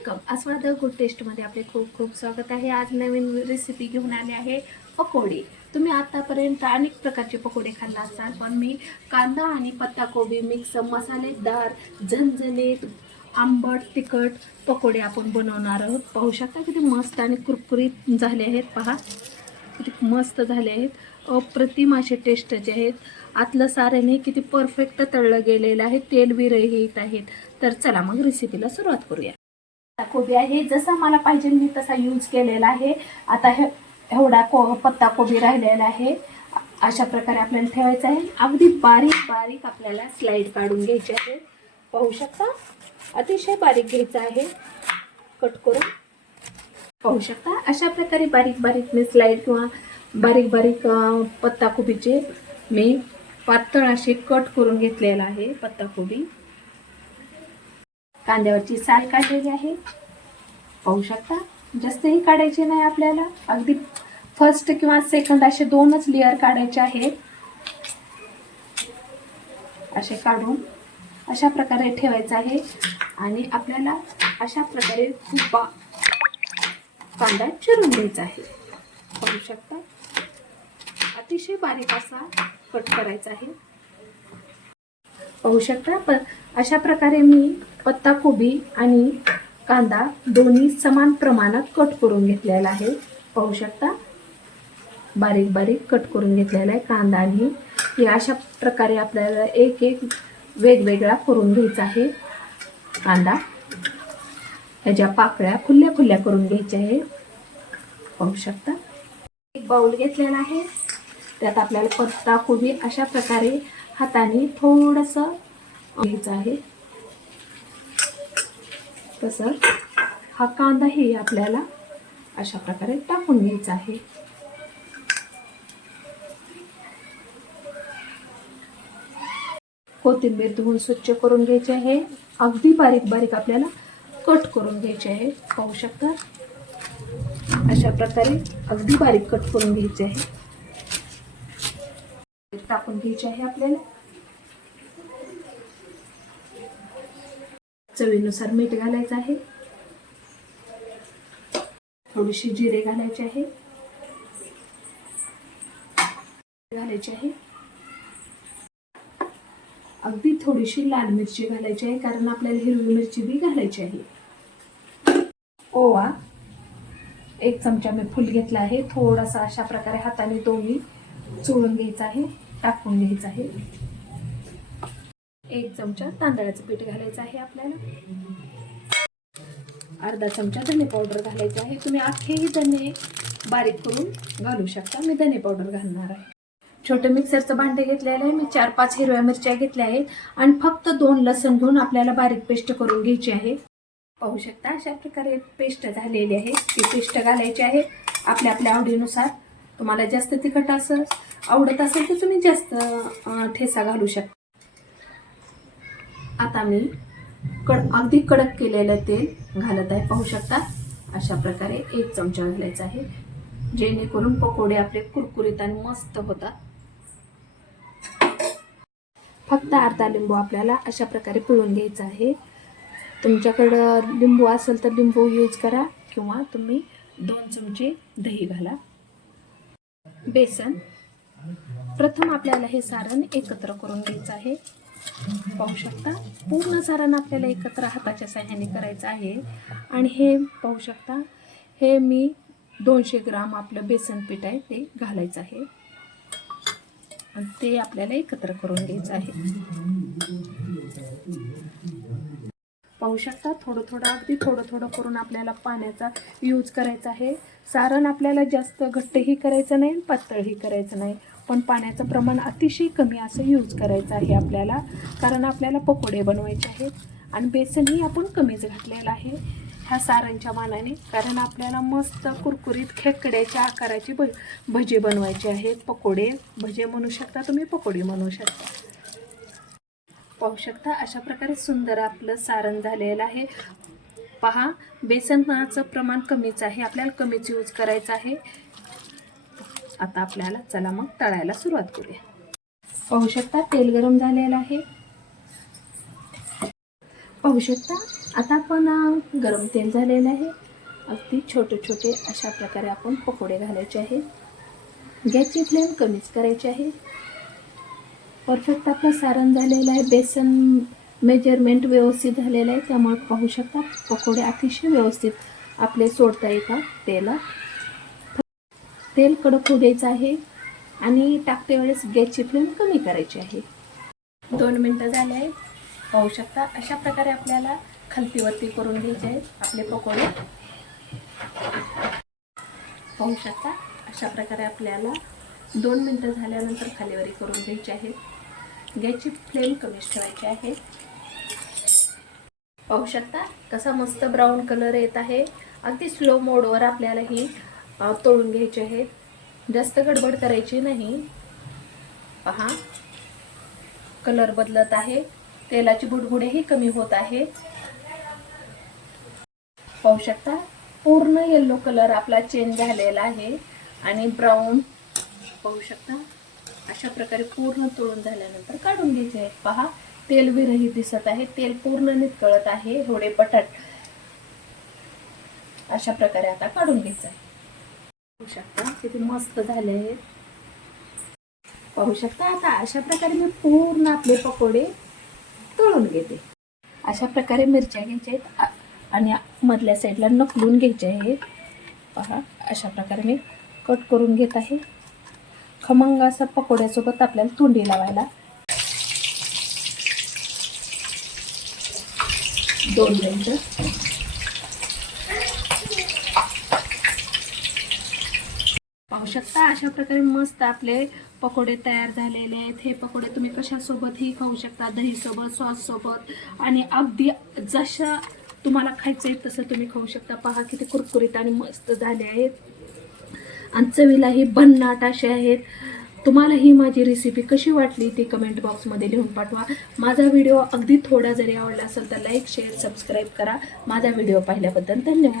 Welcome. आस्वाद good टेस्टमध्ये आपले खूप खूप स्वागत आहे. आज नवीन रेसिपी घेऊन आले आहे पकोडे. तुम्ही आतापर्यंत अनेक प्रकारचे पकोडे खाल्ला असाल पण मी कांदा आणि पत्ताकोबी मिक्स मसालेदार झणझणीत आंबट तिखट पकोडे आपण बनवणार आहोत. पाहू शकता किती मस्त आणि कुरकुरीत झाले आहेत. पहा किती मस्त झाले आहेत. अप्रतिम असे टेस्टचे आहेत. आतलं साऱ्याने किती परफेक्ट तळलं गेलेलं आहे. तेल विरहित आहेत. तर चला मग रेसिपीला सुरुवात करूया. कोबी आहे. जसा मला पाहिजे मी तसा यूज केलेला आहे. आता हे एवढा को पत्ता कोबी राहिलेला आहे. अशा प्रकारे आपल्याला ठेवायचं आहे. अगदी बारीक बारीक आपल्याला स्लाईड काढून घ्यायची आहे. पाहू शकता? अतिशय बारीक घ्यायचं आहे. कट करून. पाहू शकता? अशा प्रकारे बारीक बारीक मी स्लाईड किंवा बारीक बारीक पत्ताकोबीचे मी पातळ असे कट करून घेतलेला आहे पत्ताकोबी कांद्यावरची साल काढलेली आहे. पाहू शकता जास्तही काढायचे नाही आपल्याला. अगदी फर्स्ट किंवा सेकंड असे दोनच लेअर काढायचे आहेत असे काढून अशा प्रकारे ठेवायचं आहे. आणि आपल्याला अशा प्रकारे खूप कांदा चिरून घ्यायचा आहे. पाहू शकता अतिशय बारीक असा कट करायचा आहे. पाहू शकता. पण अशा प्रकारे मी पत्ता कोबी आणि कांदा दोन्ही समान प्रमाणात कट करून घेतलेला आहे. पाहू शकता. बारीक बारीक कट करून घेतलेला आहे कांदा आणि हे अशा प्रकारे आपल्याला एक एक वेगवेगळा करून घ्यायचा आहे. कांदा ह्याच्या पाकळ्या खुल्या खुल्या करून घ्यायच्या आहे. पाहू शकता. एक बाउल घेतलेला आहे. त्यात आपल्याला पत्ता कोबी अशा प्रकारे हाताने थोडंसं घ्यायचं आहे. तसं हा कांदाही आपल्याला अशा प्रकारे टाकून घ्यायचा आहे. कोथिंबीर धुवून स्वच्छ करून घ्यायची आहे. अगदी बारीक बारीक आपल्याला कट करून घ्यायचे आहे. पाहू शकता? अशा प्रकारे अगदी बारीक कट करून घ्यायचे आहे. टाकून घ्यायची आहे आपल्याला. चवीनुसार मीठ घालायचं आहे. थोडीशी जिरे घालायचे आहे. घालायचे आहे. अगदी थोडीशी लाल मिरची घालायची आहे कारण आपल्याला हिरवी मिरची बी घालायची आहे. ओवा एक चमचा मी फुल घेतला आहे. थोडासा अशा प्रकारे हाताने दोन्ही चोळून घ्यायचा आहे. टाकून घ्यायचं आहे. एक चमचा तांदळाचं पीठ घालायचं आहे आपल्याला. अर्धा चमचा धने पावडर घालायचं आहे. तुम्ही अख्खेही धने बारीक करून घालू शकता. मी धने पावडर घालणार आहे. छोटं मिक्सरचं भांडे घेतलेलं आहे. मी चार पाच हिरव्या मिरच्या घेतल्या आहेत. आणि फक्त दोन लसण घेऊन आपल्याला बारीक पेस्ट करून घ्यायची आहे. पाहू शकता अशा प्रकारे पेस्ट झालेली आहे. ती पेस्ट घालायची आहे. आपल्या आपल्या आवडीनुसार तुम्हाला जास्त तिखट असं आवडत असेल तर तुम्ही जास्त ठेसा घालू शकता. आता मी कड अगदी कडक केलेलं तेल घालत आहे पाहू शकता. अशा प्रकारे एक चमचा घालायचा आहे जेणेकरून पकोडे आपले कुरकुरीत आणि मस्त होतात. फक्त अर्धा लिंबू आपल्याला अशा प्रकारे पिळून घ्यायचा आहे. तुमच्याकडं लिंबू असेल तर लिंबू यूज करा किंवा तुम्ही दोन चमचे दही घाला. बेसन. प्रथम आपल्याला हे सारण एकत्र करून घ्यायचं आहे. पाहू शकता पूर्ण सारण आपल्याला एकत्र हाताच्या साह्याने करायचं आहे. आणि हे पाहू शकता हे मी दोनशे ग्राम आपलं बेसन पीठ आहे ते घालायचं आहे. आणि ते आपल्याला एकत्र करून घ्यायचं आहे. पाहू शकता. थोडं थोडं अगदी थोडं थोडं करून आपल्याला पाण्याचा यूज करायचा आहे. सारण आपल्याला जास्त घट्टही करायचं नाही पातळही करायचं नाही. पण पाण्याचं प्रमाण अतिशय कमी असं यूज करायचं आहे आपल्याला. कारण आपल्याला पकोडे बनवायचे आहेत. आणि बेसनही आपण कमीच घातलेलं आहे ह्या सारांच्या मानाने. कारण आपल्याला मस्त कुरकुरीत खेकड्याच्या आकाराची भ भजे बनवायचे आहेत. पकोडे भजे म्हणू शकता तुम्ही पकोडे म्हणू शकता. पाहू शकता. अशा प्रकारे सुंदर आपलं सारण झालेलं आहे. पहा बेसनाचं प्रमाण कमीच आहे. आपल्याला कमीच यूज करायचं आहे. आता आपल्याला चला मग तळायला सुरुवात करूया. पाहू शकता तेल गरम झालेलं आहे. पाहू शकता आता आपण गरम तेल झालेलं आहे. अगदी छोटे छोटे अशा प्रकारे आपण पकोडे घालायचे आहे गॅसची फ्लेम कमीच करायची आहे. परफेक्ट आपलं सारण झालेलं आहे बेसन मेजरमेंट व्यवस्थित झालेलं आहे त्यामुळे पाहू शकता पकोडे अतिशय व्यवस्थित आपले सोडता येतात तेलात. तेल कडक होऊ द्यायचं आहे आणि टाकते वेळेस गॅसची फ्लेम कमी करायची आहे. दोन मिनटं झाले आहे पाहू शकता अशा प्रकारे आपल्याला खालतीवरती करून घ्यायचे आहेत आपले पकोडे. पाहू शकता अशा प्रकारे आपल्याला दोन मिनटं झाल्यानंतर खालीवरी करून घ्यायचे आहेत. गॅसची फ्लेम कमीच ठेवायची आहे. पाहू शकता कसा मस्त ब्राऊन कलर येत आहे. अगदी स्लो मोडवर आपल्याला ही तोडून घ्यायची आहे. जास्त गडबड करायची नाही. पहा. कलर बदलत आहे. तेलाची बुडबुडेही कमी होत आहे. पाहू शकता पूर्ण येल्लो कलर आपला चेंज झालेला आहे. आणि ब्राऊन पाहू शकता. अशा प्रकारे पूर्ण तळून झाल्यानंतर काढून घ्यायचे. आहे पहा तेल विरहित दिसत आहे. तेल पूर्ण नितकळत आहे. थोडे बटाट अशा प्रकारे आता काढून घ्यायचं आहे. पाहू शकता किती मस्त झाले. आहेत पाहू शकता आता अशा प्रकारे मी पूर्ण आपले पकोडे तळून घेते. अशा प्रकारे मिरच्या घ्यायच्या आहेत. आणि मधल्या साईडला नकलून घ्यायच्या आहेत. पहा अशा प्रकारे मी कट करून घेत आहे. खमंग असं पकोड्यासोबत आपल्याला तोंडी लावायला. दोन मिनटं. पाहू शकता अशा प्रकारे मस्त आपले पकोडे तयार झालेले आहेत. हे पकोडे तुम्ही कशासोबतही खाऊ शकता दहीसोबत सॉससोबत. आणि अगदी जशा तुम्हाला खायचं आहे तसं तुम्ही खाऊ शकता. पहा किती कुरकुरीत आणि मस्त झाले आहेत. आणि चवीलाही भन्नाट असे आहेत. तुम्हाला ही माझी रेसिपी कशी वाटली ती कमेंट बॉक्समध्ये लिहून पाठवा. माझा व्हिडिओ अगदी थोडा जरी आवडला असेल तर लाईक शेअर सबस्क्राईब करा. माझा व्हिडिओ पाहिल्याबद्दल धन्यवाद.